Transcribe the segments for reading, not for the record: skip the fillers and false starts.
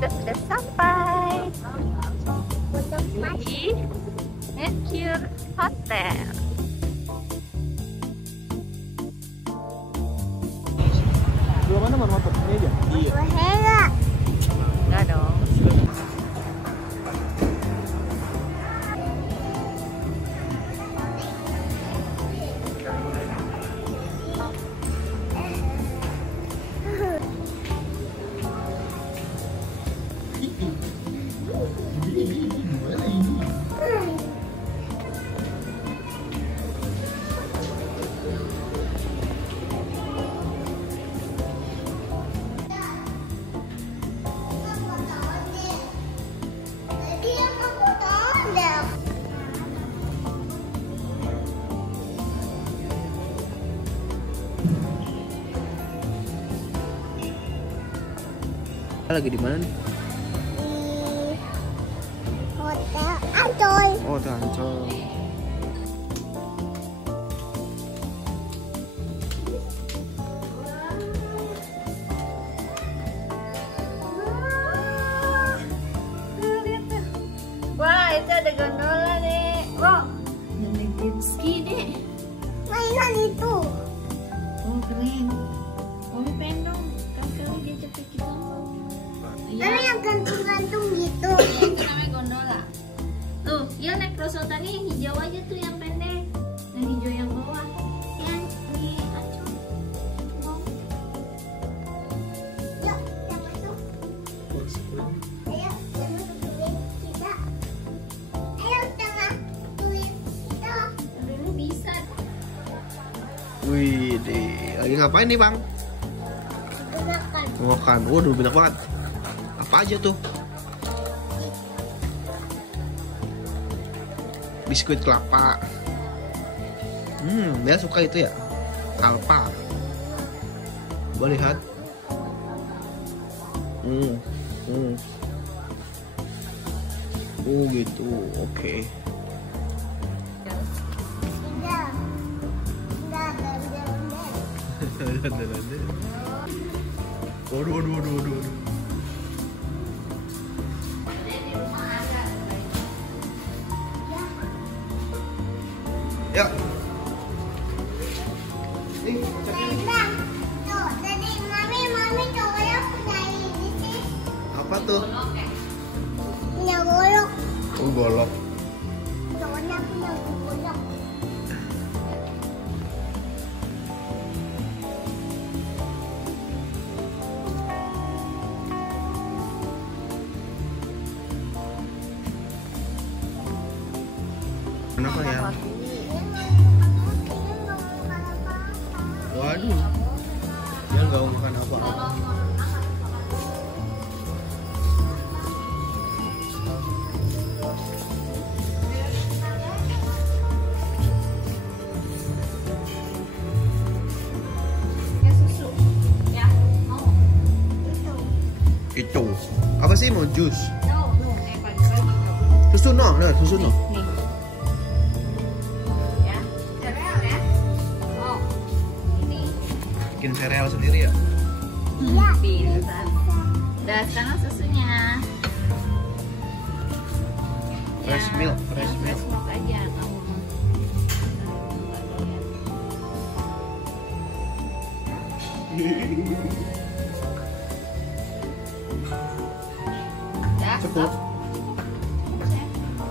kita sudah sampai di Mercure Hotel. Belum mana motor ini aja? Iya. Enggak dong. Lagi di mana nih? Di Hotel Ancol. Oh, Hotel Ancol. Wah, itu ada gondola nih. Wow, ada jet ski deh. Mainan itu. Oh, keren. Oh, pendong. Kali dia cepet kita. Ada yang gantung-gantung gitu. Itu namanya gondola. Tuh, ya naik perosotannya yang hijau aja tuh yang pendek. Yang hijau yang bawah. Yang di Ancol. Mau? Yuk, kita masuk. Ayo, kita masuk duit kita. Ayo, tengah duit kita. Dulu bisa. Wih, lagi ngapain nih bang? Makan. Makan. Waduh, banyak banget. Apa aja tuh? Biskuit kelapa. Dia suka itu ya. Alpa. Coba lihat. Oh gitu. Oke. Tidak. Waduh. Ya. Nih, Bang, tuh, tadi mami cowoknya punya ini sih. apa tuh? Punya golok. Oh, golok. Cowoknya punya golok. Kenapa ya? Waduh. Dia nggak mau makan apa-apa. Ya susu. Ya, mau. Itu. Apa sih mau jus? No, pagi-pagi. Susu no, nah susu no. Nih. Ya, sereal ya. Oh, ini. Bikin sereal sendiri ya. Bisa. Udah, sekarang susunya. Fresh milk, fresh milk. Fresh milk aja kamu. Ya, Cukup.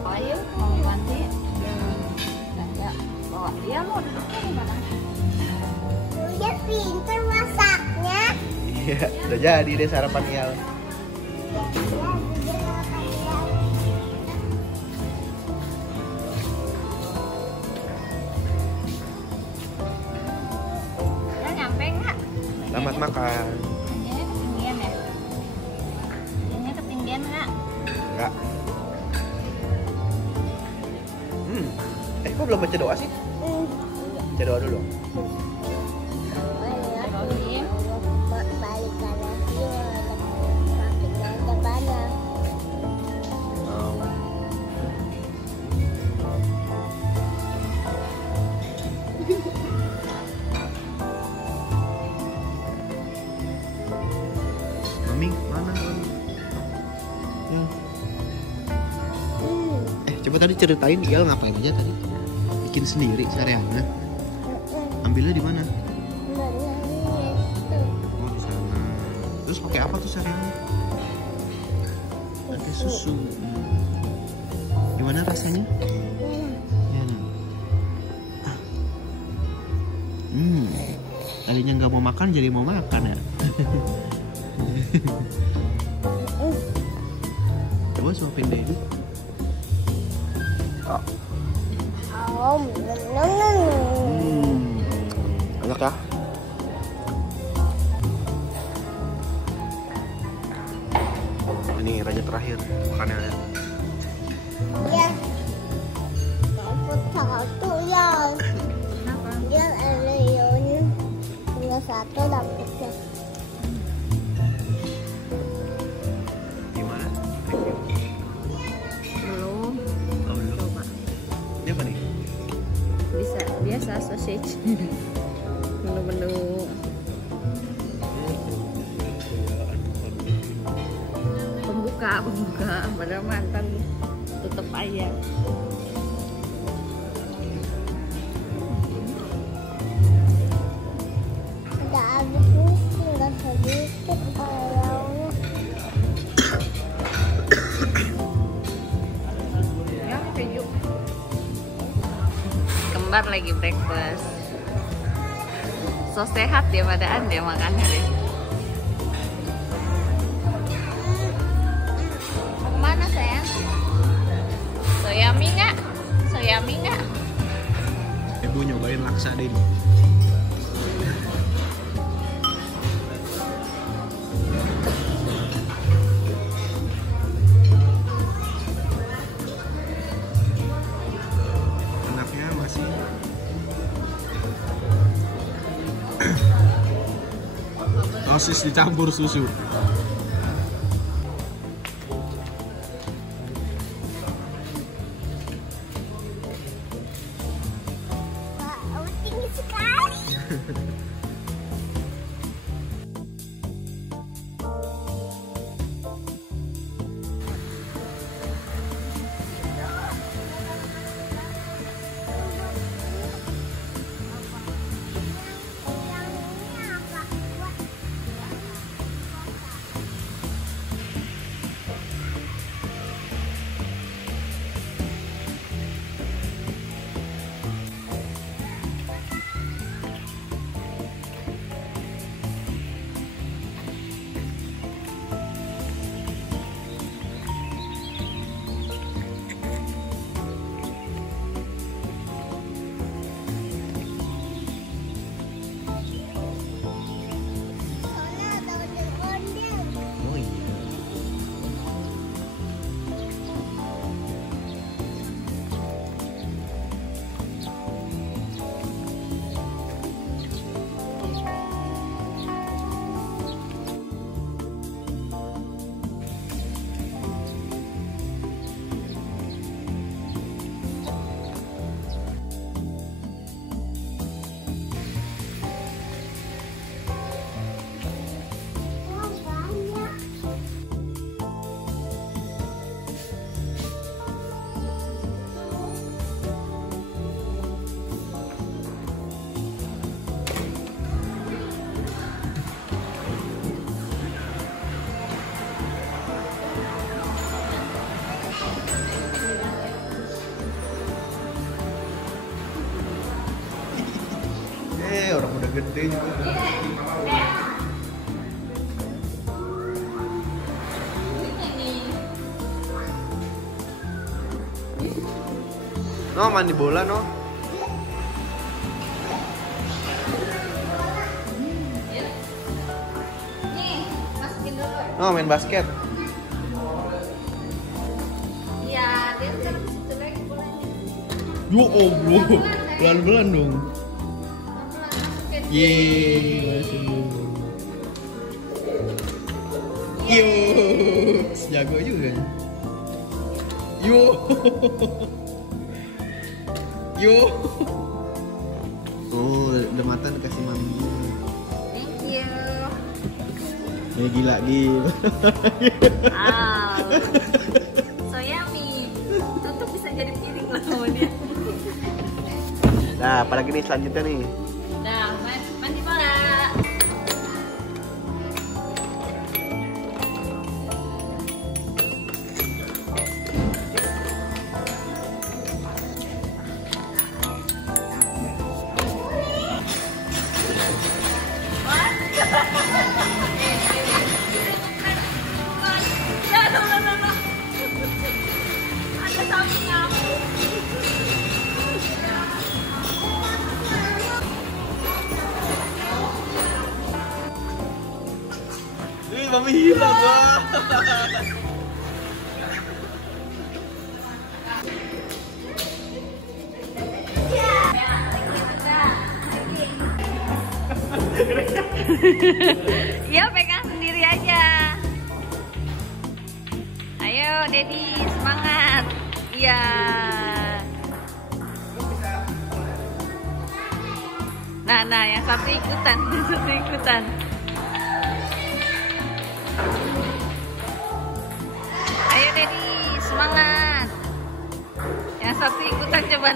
Ayo, mau ganti. Ya, bawa dia mau duduknya di mana? Dia pintar masaknya. Iya, udah jadi deh sarapan Ial. Ya, nyampe nggak? Selamat makan. Ini ketinggian ya? Ini ketinggian nggak? Enggak. Kok belum baca doa sih? Baca doa dulu. Terusin. Balik kanan makin ada banyak. Mami, mana Mami? Ya. Coba tadi ceritain Iel ngapain aja tadi? Bikin sendiri cerealnya. Ambilnya di mana? Oh, di sana. Terus pakai apa tuh cerealnya? Pakai susu. Gimana rasanya? Ya. Tadinya nggak mau makan jadi mau makan ya. Coba suapin deh itu. Enak ya? Ini raja terakhir makannya ya. Ya. Dapat satu ya. Kenapa? Dia ada yang punya satu dapatnya. Gimana? Belum. Oh, belum. Coba. Ini apa nih? Bisa biasa sausage. Menu-menu pembuka padahal mantan tutup ayam. Udah habis nih, tinggal sedikit ayamnya. Ya, keju. Kembar lagi breakfast. So sehat dia padaan dia makannya deh. Mau kemana sayang? Soyami nggak? Soyami nggak? Ibu nyobain laksa deh. Enaknya masih sosis dicampur susu. Wah, tinggi sekali. Soalnya ada ondel-ondel. Oh iya. Wah, banyak. Orang udah gede juga. No, mandi bola no. Nih, masukin dulu. No, main basket. Iya, dia sekarang ke situ lagi bolanya. Yo, oh bro, pelan-pelan dong. Pelan-pelan masukin. Yeay, masuk. Yo, jago juga. Yo, yo. Oh, udah matang dikasih mami. Thank you. Gila, gila. Ah. Nah, apalagi nih selanjutnya nih. Nah, mandi bola. Ada sapi nyamuk. Ih, mami hilang wah. Iya, pegang sendiri aja. Ayo, Dedi, semangat. Iya. Nah, yang satu ikutan, yang satu ikutan. Ayo, Dedi, semangat. Yang satu ikutan coba.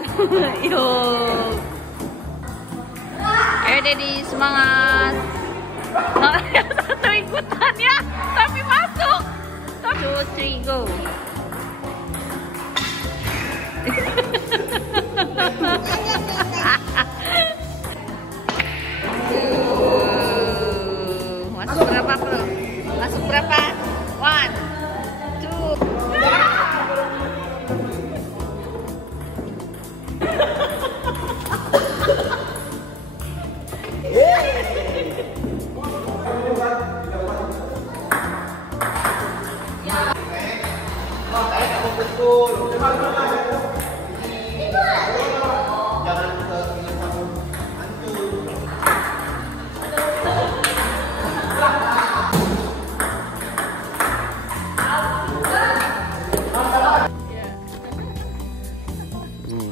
Yuk. Ayo, Dedi, semangat. Nah, yang satu ikutan ya, tapi masuk. 1, 2, 3, go. Masuk berapa, bro? Masuk berapa? 1, 2.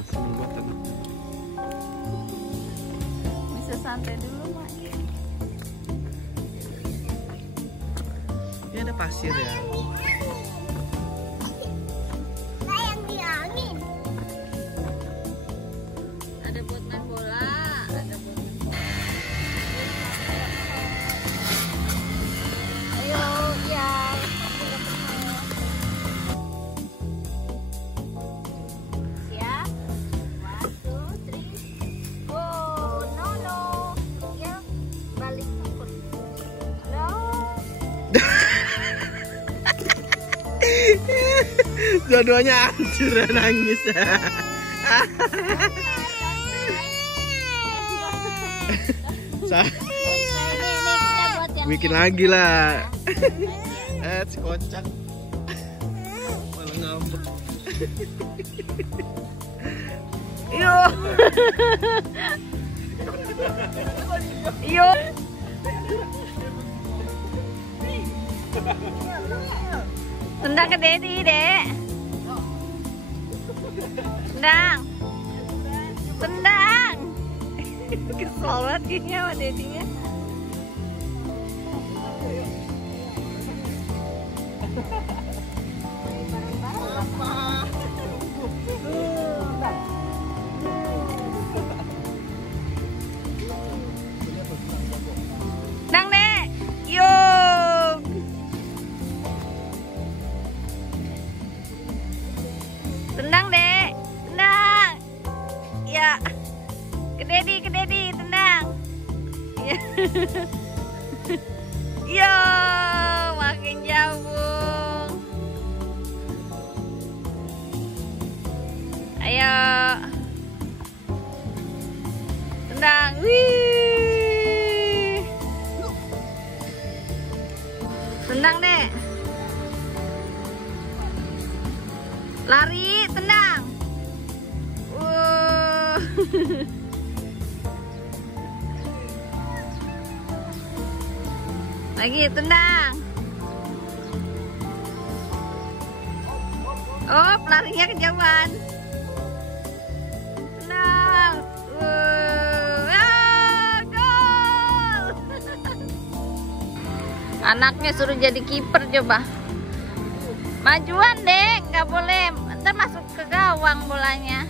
Seneng banget aku. Bisa santai dulu, Mak. Ini ada pasir ya. Kayak di angin. Ada buat main bola, ada buat main bola. Ayo, ya. Siap? 1, 2, 3, go. No. Ya, balik tempur. No. Dua-duanya hancur dan nangis. Bikin lagi lah. Si kocak. Malah ngambek. Yo. Yo. Tendang ke Dedi, Dek. Tendang. Tendang. Kesel banget kayaknya sama Dedinya. Tendang, Dek. Yuk. Tendang, Dek. Tendang. Ya. Ke Dedi, tendang. Ya. Yo, makin jauh. Ayo. Tendang. Wih. Tendang, Dek. Lari, tendang. Lagi, tendang. Oh, larinya kejauhan. Tendang. Gol. Anaknya suruh jadi kiper coba. Majuan, Dek, nggak boleh. Ntar masuk ke gawang bolanya.